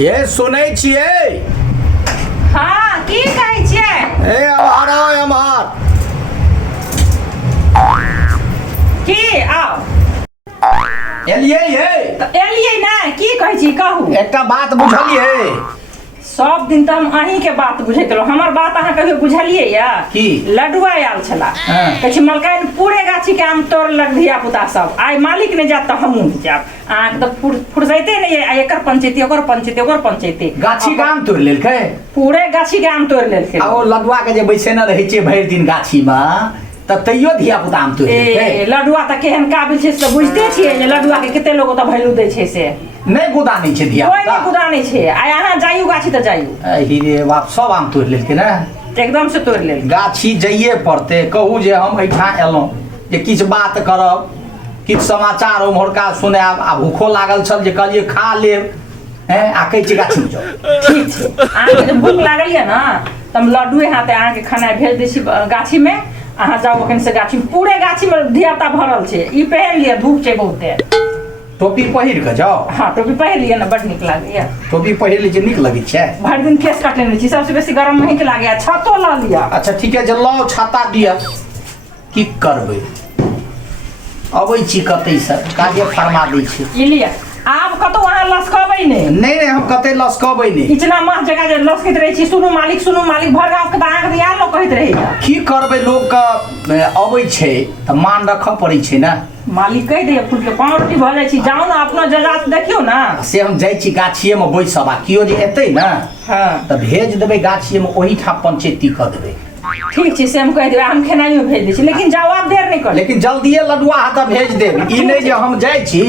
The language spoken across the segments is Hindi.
ये सुनै छियै? हाँ की कहै छियै? ए एम्हर आओ एम्हर। की आओ एलियै ये? तऽ एलियै नहि की कहै छी कहू। एकटा बात बुझलियै? सब दिन तऽ हम अहीं के बात बुझैत रहूँ, हमर बात अहाँ कहियो बुझलियै या? की? लडुआ आयल छला, हाँ। कहै छी मलकाइन पूरे गाछी के आम तोड़लक धिया पुता सब, आइ मालिक नहि जायत तऽ हमहूँ नहि जायब। अहाँके तऽ फुर्सैते नहीं है, एकर पंचायती ओकर पंचायती ओकर पंचायती। गाछी के आम तोड़ि लेलकै? पूरे गाछी के आम तोड़ि लेलकै। आ ओ लडुआ के जे बैसेने रहै छै भरि दिन गाछी मे, तऽ तैयो धिया पुता आम तोड़ि लेलकै। लडुआ तऽ केहन काबिल छै से बुझते छियै जे लडुआ के कते लोग ओतऽ वैल्यू दै छै से। नहीं गुदानै छै धिया कोई पुता? नहीं गुदानै छै। आइ अहाँ जाइयो गाछी तऽ जाइयो। रे बाप, सब आम तोड़ि लेलकै ने? एकदम से तोड़ि लेल। गाछी जाइए पड़तै। कहू जे हम एहिठाम एलहुँ जे किछु बात करब, किछु समाचार ओम्हरका सुनायब, आ भूखो लागल छल जे कहलिए खा लेब, हैं आ कहै छै गाछी जाओ। ठीक छै, अहाँके जब भूख लागल यऽ ना तऽ हम लड्डुए हाथे अहाँके खाना भेज दै छी गाछी में। अहाँ जाओ अखन से गाछी में, पूरे गाछी में धियापुता भरल छै। ई पहिर लिअ, धूप छै बहुते। टोपी पहिर कऽ जाओ। हाँ टोपी पहिर लिअ ना, बड नीक लागैया। टोपी पहिर लै छै, नीक लगै छै। भरि दिन केस कटने छी, सबसे बेसी गरम नहीं लागैया। छतो लऽ लिअ। अच्छा ठीक है, जे लाओ छाता दिअ। की करबै, अबै छी कतैसँ, काजे फरमा दै छी। ई लिअ, आब कतौ अहाँ लसकबै नहि। नहीं हम कतै लसकबै नहीं। इतना माह जगह जे लसकैत रहै छी, सुनू मालिक भर गाँव के तऽ अहाँके तऽ इएह लोक कहैत रहैया। की करबै, लोकके अबै छै तऽ मान रखऽ पड़ै छै ने। मालिक कहि दैया फूल के 5 रोटी भऽ जाइ छी, जाउ ना अपना जजात देखियौ ना। से हम जाइ छी गाछिए में बैसब, आ केओ जे एतै ने हाँ तऽ भेज देबै गाछिए में, ओहीठाम पंचायती कऽ देबै। ठीक छै, से हम कहि देबै, हम खेनाइयो भेज दै छी, लेकिन जाओ आप देर नहीं कर। लेकिन जल्दिए लडुआ हाथ भेज देब। ई नहि जे हम जाइ छी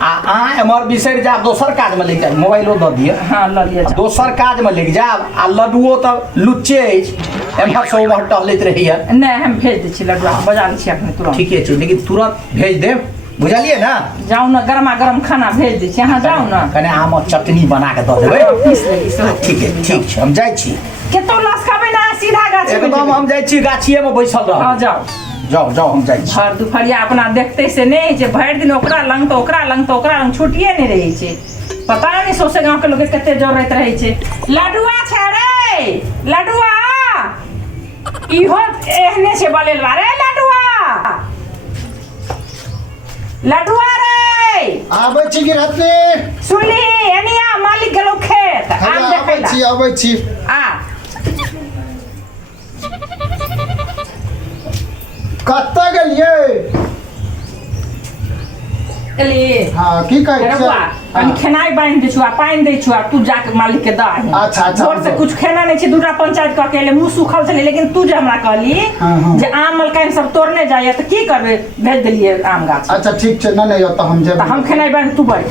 आ अहाँ एम्हर बिसरि जायब, दोसर काज में लागि जायब। मोबाइलो दऽ दिअ। हाँ लऽ लिअ। दोसर काज में लागि जायब, आ लड्डुओ तऽ लुच्चे अछि, एम्हर से ओम्हर टहलैत रहैया। नहीं हम भेज दै छी लड्डुआ, बजा लै छी अखन तुरंत। ठीके छै, लेकिन तुरंत भेज देब, बुझलिए ना? जाओ ना, गरमा गरम खाना भेज दै छी, अहाँ जाओ ना। कने आम चटनी बना के दऽ देबै। पीस लै ठीक है, ठीक छै, हम जाइ छी। केतो लसकबै ना, सीधा गाछी में एकदम हम जाइ छी, गाछिए में बैसल रहब। हाँ जाओ जाओ जाओ, हम जाइ छी। भर दुपहरिया अपना देखते से नहीं छै, भरि दिन ओकरा लंग तो ओकरा लंग तो ओकरा लंग छुट्टिए नहीं रहे छै। पता नहीं सोसे गांव के लोग कते जरूरत रहे छै। लडुआ छै रे, लडुआ इहो एहने से बोलेल रे, लडुआ लडुआ रे। आबै छी गिरहतनी। सुनली एनिया मालिक गेलो खेत आम देखै आबै छी। आ कत्ता गेलियै? एली हाँ की कहै छै? कनी खेनाइ बांधि दै छु, आ पानि दै छु, आ तू जाके मालिक के दही। अच्छा, अच्छा। भोर से कुछ खेना नहीं छै, दूटा पंचायत कह के एले, मुंह सुखल छलै, लेकिन तू जे हमरा कहली हाँ। जे आम मलकाइन सब तोड़ने जाइए तऽ की करबै, भेज देलिए आम गाछ। अच्छा ठीक छै, नहीं तऽ हम जेबै। तऽ हम खेनाइ बांधि, तू बैठ।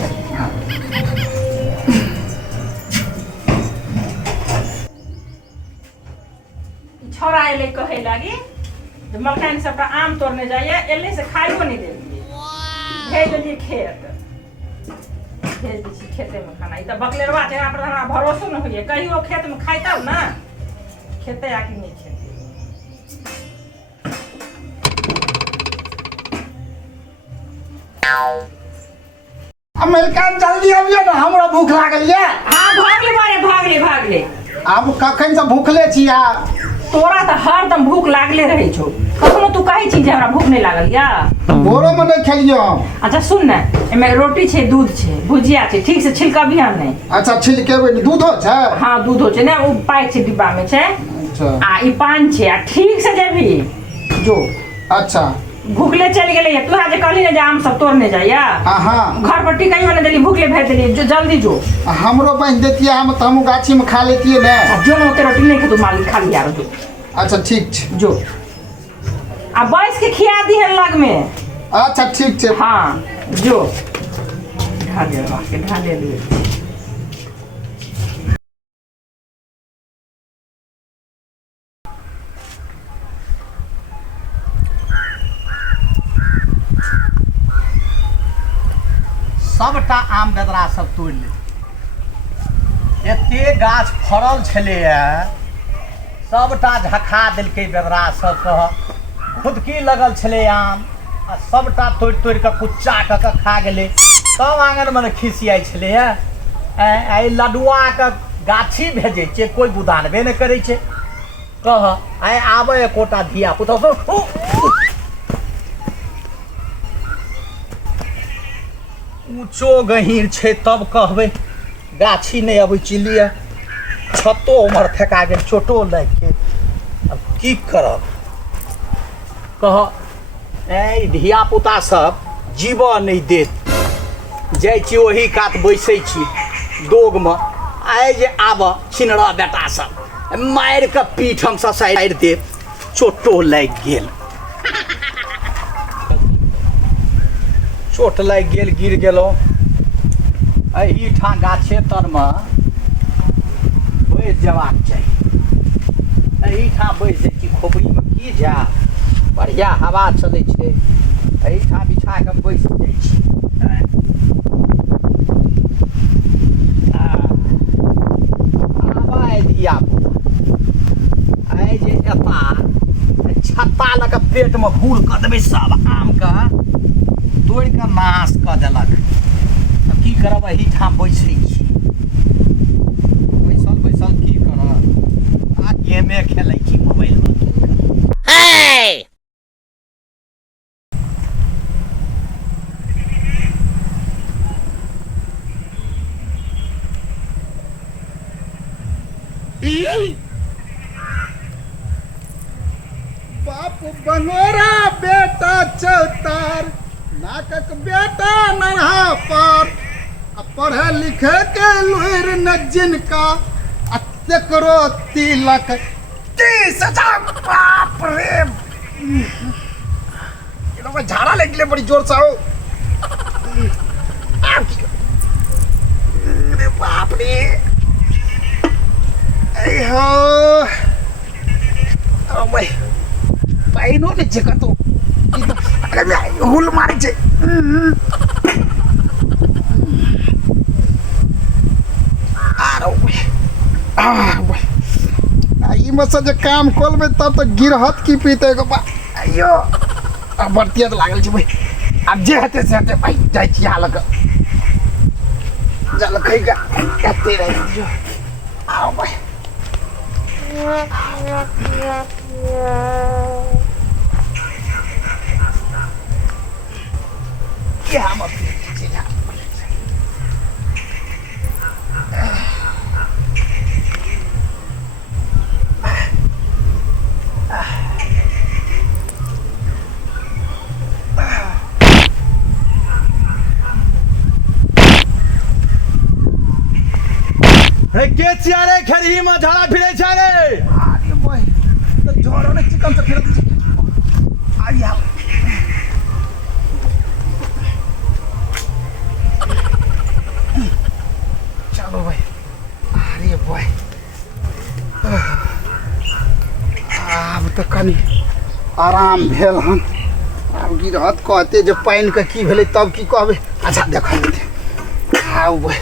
छोरा एले कहे लागी जे मलकाइन सबटा आम तोड़ने जाइए, एले से खाइयो नहीं देलिए, भेज देलिए खेत। भेज दै छी खेते में खाना। ई तऽ बकलेरवा छै, हमरा पर हमरा भरोसो न होइए, कहियो खेत में खाइ तब ना, खेते आ कि नहीं खेते। अमेरिकन जल्दी अबियो ना, हमरा भूख लागल ये। हाँ भाग ले। आब कखन से भूखले छी आ तोरा तऽ हरदम भूख लागले रहै छौ, कखनो तू कहै छी जे हमरा भूख नहीं लागल या? भोरो में नहीं खेलियो हम। अच्छा सुन ना, एमे रोटी छै, दूध छै, भुजिया छै, ठीक से छिलकबिहन नहीं। अच्छा छिलकेबै, दूधो छै? हाँ दूधो छै ने, वो पैक छै डिब्बा में छै। अच्छा आ ई पान छै, आ ठीक से जेबी जो। अच्छा भूखले चल गेले, तू जे कहली ना जे आम सब तोड़ने जाइया, हाँ घर पर टिकाइयो नहीं देली, भूखले भेज देली, जो जल्दी जो। हमरो बांधि देतियै, हम तऽ हम गाछी में खा लेतियै ने। जो ना ओते रोटी नहीं खेतू, मालिक खा लिया जो। अच्छा ठीक छै, जो आ बैस के खिया दी है लग में। अच्छा ठीक छै। हाँ जो ढाले लिए। सबटा आम बेदरा सब तोड़ि ले। एते गाछ फड़ल छलैया, सबटा झखा देलकै बेदरा सब, खुदकी लगल छलै आम, आ सबटा तोड़ि तोड़ि कऽ कुच्चा कऽ खा गेलै। सब आंगन में खिसियाइ छलैया। आइ लडुआके गाछी भेजै छियै कोइ बुदानबे नहि करै छै कह आइ आबै एकोटा धिया पुता ऊँचो गहीर छै तब कहबै गाछी नहि अबै चिलिए छतो उमर फेका गेल चोटो लागि गेल अब की करब कह ऐ धियापुता सब जीवऽ नहि देत जाइ छी ओही कात बैसै छी दोगमे आइ जे आबऽ छिनरा बेटा सब मारि कऽ पीठ हम ससारि देब चोटो लागि गेल चोट लागि गेल गिर गेलहुँ एहीठाम गाछे तरमे बैस जेबाक चाही एहीठाम बैस जाइ छी खोपड़ीमे की जा बढ़िआँ हवा चलै छै एहीठाम बिछा कऽ बैस जाइ छी आबा धियापुता आइ जे एता छत्ता लऽ कऽ पेटमे भूर कऽ देबै सब आमके तोड़ि कऽ नाश कऽ देलक की करब एहीठाम बैसै छी बैसल बैसल की करब आ गेमे खेलै छी मोबाइलमे बाप बनोरा बेटा चौतार नाटक बेटा नरहा पर आ पढ़े लिखे के लुर न जिनका आ तेकरो तिलक 30,000 बाप रे झाड़ा लग गए बड़ी जोर से हो अरे बाप रे हो भाई पाइनो ने जगह तो हुल मारे छे ई में से जे काम खोलबे तब तो गिरहत की पीते गो अयो अब बर्तिया तो लागल छै भाई अब जे हते से हते भाई जाय छी हालक जल खैगा कते रह जो आओ भाई क्या मत कीजिए रे के चियारे खरी में झाड़ा फिरे छै रे अरे भाई तो जोरो ने चिकन से फिर आई आओ चलो भाई अरे भाई अब तो कनी आराम भेल हन अब गिरहत कहते जे पानि के की भेलै तब की कहबै अच्छा देखो आओ भाई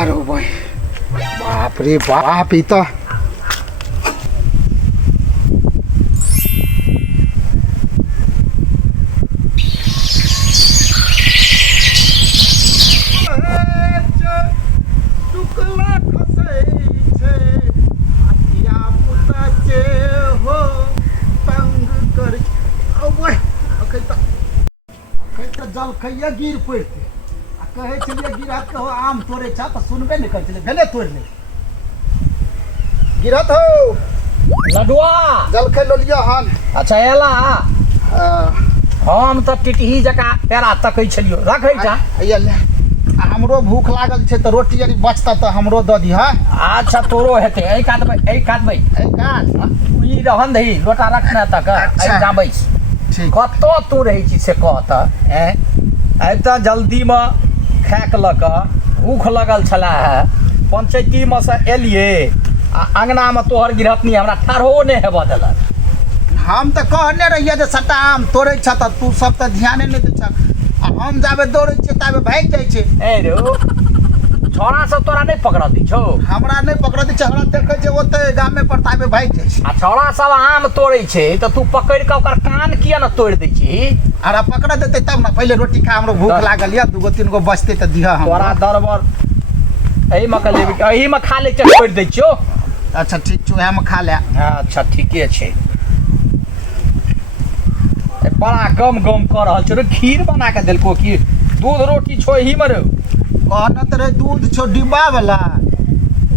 अरे भाई बाप रे बाप ई तो जलखैया गिर पड़ते आ कहे छलिए गिरहत कहो आम तोड़े छ तो सुनबे नहीं कर छलिए भेले तोड़ ले गिरहत हो लडुआ जलखै लो लिया हन अच्छा एला हम तो टिटही जका पेरा तकै छलियो रखै छ हैया ले हमरो भूख लागल छै तो रोटी यदि बचता तो हमरो द दी हां अच्छा तोरो हेते ए काट भाई ए काट ई रहन दही लोटा रखना तक ए जाबै ठीक कतो तू रहै छी से कहत हैं आइ तऽ जल्दी में खाक लऽ कऽ भूख लगल छला है पंचायती में से एलिए आ अंगना में तोहर गिरहतनी हमरा ठाढ़ो नहि हेबऽ देलक हम तो कहने रहिए जे सट्टा आम तोड़े छ त तू सब तो ध्यान नहीं दे छ आ हम जाबे दौड़े छियै ताबे भागि जाइ छै ए रे छौड़ा सब तोरा नहीं पकड़ दी छौ हमरा नहीं पकड़ दी छै हमरा देखे छै ओते गामे पर ताबे भागि जाइ छै आ छौड़ा सब आम तोड़े छै तऽ तू पकड़ कऽ ओकर कान किया न तोड़ दै छी अरे पकड़ देते तब ना पहले रोटी खा हमरो भूख लागल या दूगो तीन गो बचते तो दिहा हम तोरा दरबर एही में का लेबे एही में खा ले छोड़ दै छियो। अच्छा ठीक छै, उएहमे खा ले। अच्छा ठीके छै। बड़ा गम गम कर रहल छौ रे, खीर बना के देलको कि दूध रोटी छो एही में रे? कहना तऽ रे दूध छौ डिब्बा वाला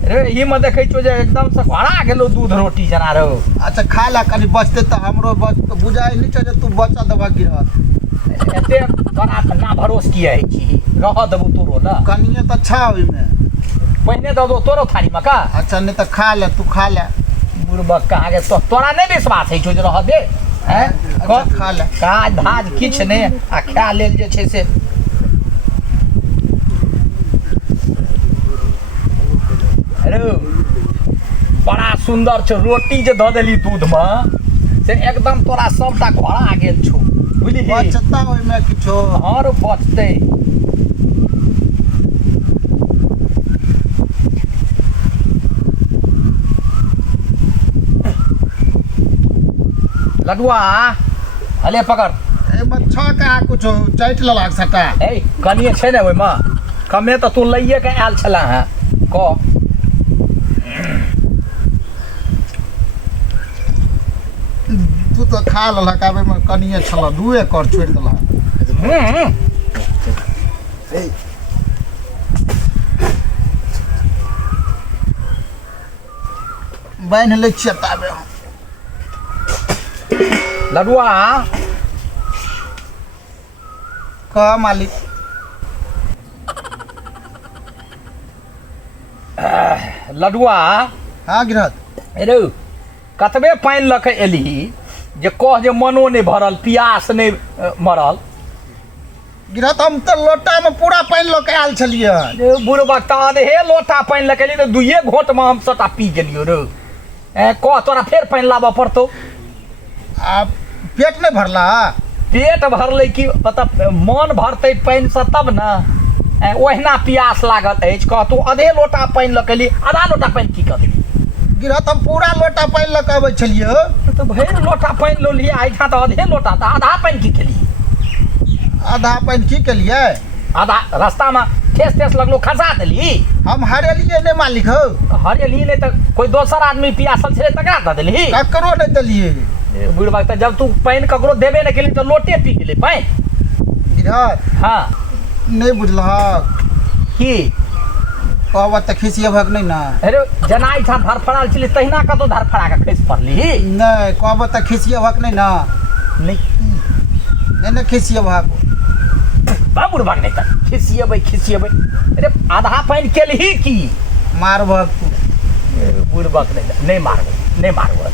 रे, एही में देखै छौ जे एकदम से भरा गेलो दूध रोटी जना रो। अच्छा खा ले, कनि बचतै तऽ हमरो बुझाइ नहि छौ जे तू बचा देबऽ गिरहत। एते बड़ा ना भरोस किया है छी, रह देबो तोरो ना। कनिए तऽ छा ओहिमे, पहिने दऽ दो तोरो थारी में का। अच्छा नहीं तो खा ले, तू खा ले। बुढ़बक कहाँ के तोरा नहीं विश्वास है छौ जे रह दे हैं? अच्छा खा ले। काज धाज किछ नहीं आ खा लेल जे छै से। अरे बड़ा सुंदर छौ रोटी जे दऽ देली दूध में से एकदम तोरा सबटा घोड़ा गेल छौ बुझली। बचता ओहिमे किछो? और बचतै। लडुआ अले पकड़। एहिमे छ का कुछो चाटि लेलक सटा। ए कनिए छै ने ओहिमे, कमे तऽ तू लइए के आयल छला हैं क। तू तो खा लेलक, आब एहिमे कनिए छल, दुए कर छोड़ि देलक। बान्हि लै छियै ताबे हम। लडुआ कह मालिक। लडुआ हाँ गिरहत। अरे कतबे पानि लऽ के एलही जे कह जे मनो नहीं भरल, पियास नहीं मरल। गिरहत हम तऽ लोटामे पूरा पानि लऽ के आयल छलियै। बुढ़बा आधे लोटा पानि लऽ के एली तऽ दुइये घोट में हम सबटा पी गेलियो रे। कह तोरा फेर पानि लाबऽ पड़तौ। आ पेट नहीं भरला? पेट भरलै कि मतलब मन भरतै पानि से तब न। ओहिना पियास लागल अछि। कह तू आधे लोटा पानि लऽ के एली, आधा लोटा पानि की कर देली? गिरहत हम पूरा लोटा पानि लऽ के अबै छलियै। तो भरि लोटा पानि लो लिये, आइठा तऽ आधे लोटा, तऽ आधा पानि की केली? आधा पानि की केलियै? आधा रास्ता में ठेस ठेस लगलो खसा देली। हम हरेलियै नहीं मालिक हो। हरेली नहीं तो कोई दोसर आदमी पियासल छलै तकरा दऽ देली। ककरो नहीं देलियै। बुढ़बा तऽ जब तू पानि ककरो देबे नहीं केली तो लोटे पी गेली पानि। गिरहत हाँ नहीं बुझलहक की कहब तऽ खिसियेबहक नहीं ना। अरे जेना एहिठाम धरफड़ाल छली तहिना कतौ धरफड़ा के खसि पड़ली। नहीं कहब तऽ खिसियेबहक नहीं ना। नहीं खिसियेबहक। बुढ़बा नहीं तऽ खिसियेबै। अरे आधा पानि केलही की? मारबहक तू। बुढ़बक नहीं मारबो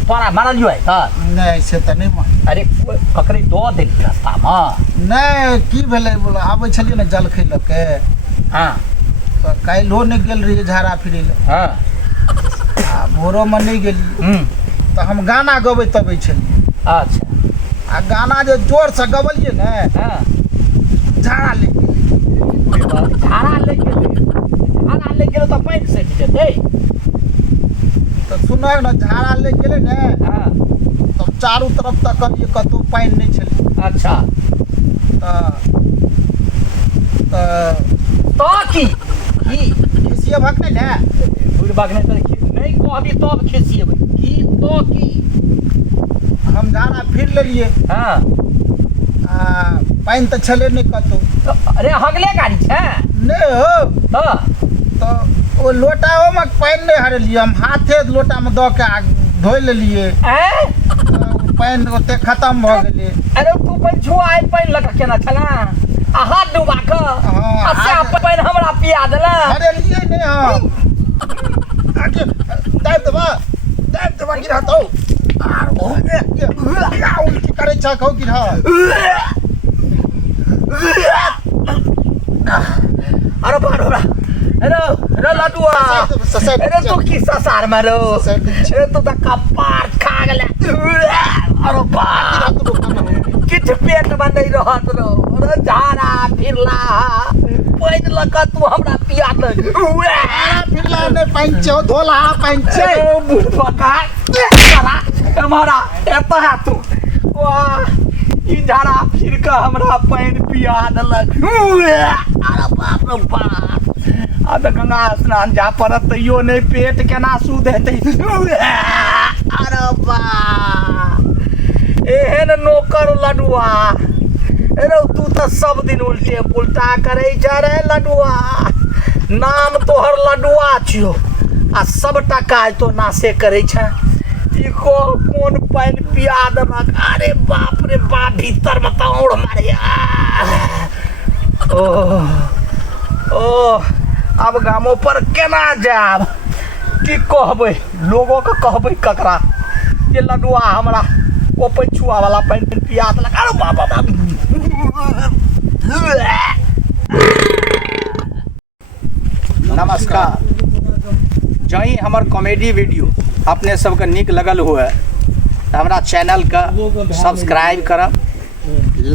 तोरा मारलियो है तऽ? नहीं से तऽ नहीं मार। अरे ककरे दऽ देली रास्ता में? नहीं की भेलै बोला, आबै छलियै ने जलखै लऽ के। हाँ तऽ काल्हिओ नहीं गेल रहियै झाड़ा फिरै लए। हाँ आ भोरोमे नहीं गेलियै तऽ हम गाना गबैत अबै छलियै। अच्छा आ गाना जे जोरसँ गबलियै ने हाँ झाड़ा लागि गेलै। झाड़ा लागि गेलै तऽ पानि सटि जेतै। तऽ सुनक ने झाड़ा लागि गेलै ने हाँ तऽ चारू तरफ तकलियै कतहु पानि नहीं छलै। अच्छा तऽ की खिसियेबहक नहीं ने। बुढ़बाक नहीं कहबी तब खिसियेबै की तो की। हम झाड़ा फिर लेलियै। हाँ आ पानि तऽ छलै नहीं कतहु। अरे हगले गाड़ी छै नहीं हो तऽ ओ लोटाओमे पानि नहीं हरेलियै, हम हाथे लोटामे दऽ के धोइ लेलियै। पानि ओते खत्म भऽ गेलै। अरे तू पंछुआ आइ पानि लऽ के केना छला आ हाथ डुबा कऽ अच्छा पानि हमरा पिया देला। हरेलियै नहीं हम। आगे दाबि देबा गिरहतौ। उल्टी करै छ कहू गिरहत। अरे बार हमरा अरे लडुआ अरे तू की ससार मारो। अरे तू तऽ कपार खा गेला। अरे बाप किछ पेट में नहीं रहत रो। अरे झाड़ा फिरला पानि लऽ कऽ तू हमरा पिया दे। फिरला नहीं पानि छै, धोला पानि छै। बुढ़बा हमारा एतऽ है तू वाह ई झाड़ा फिर के हमरा पानि पिया देलक। अरे बाप रे बाप आ तऽ गंगा स्नान जा पड़त तैयो नहि पेट केना शुद्ध हेतै अरे बा एहन नौकर लडुआ रे तू तऽ सब दिन उल्टे पुल्टा करै छ रे लडुआ नाम तोहर लडुआ छियो आ सबटा काज तो नाशे करै छ ई कोन पानि पिया देलक अरे बाप रे बाप भीतर में तौड़ मारे ओ अब गामो पर केना जाब की कहबै लोगों के कहबै ककरा ये लडुआ हमरा ओ पछुआ वाला पानि पिया देलक अरे बाबा नमस्कार जहीं हमर कॉमेडी वीडियो अपने सबके नीक लगल हुए तो हमारा चैनल का सब्सक्राइब करब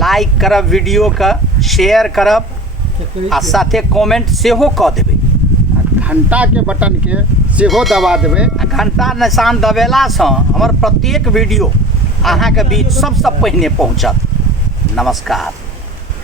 लाइक करब वीडियो का शेयर करब आ साथे कमेंट सेहो कऽ देबै घंटा के बटन के सेहो दबा देबै घंटा निशान दबेलासँ हमर प्रत्येक वीडियो अहाँके बीच सबसँ पहिने पहुँचत नमस्कार।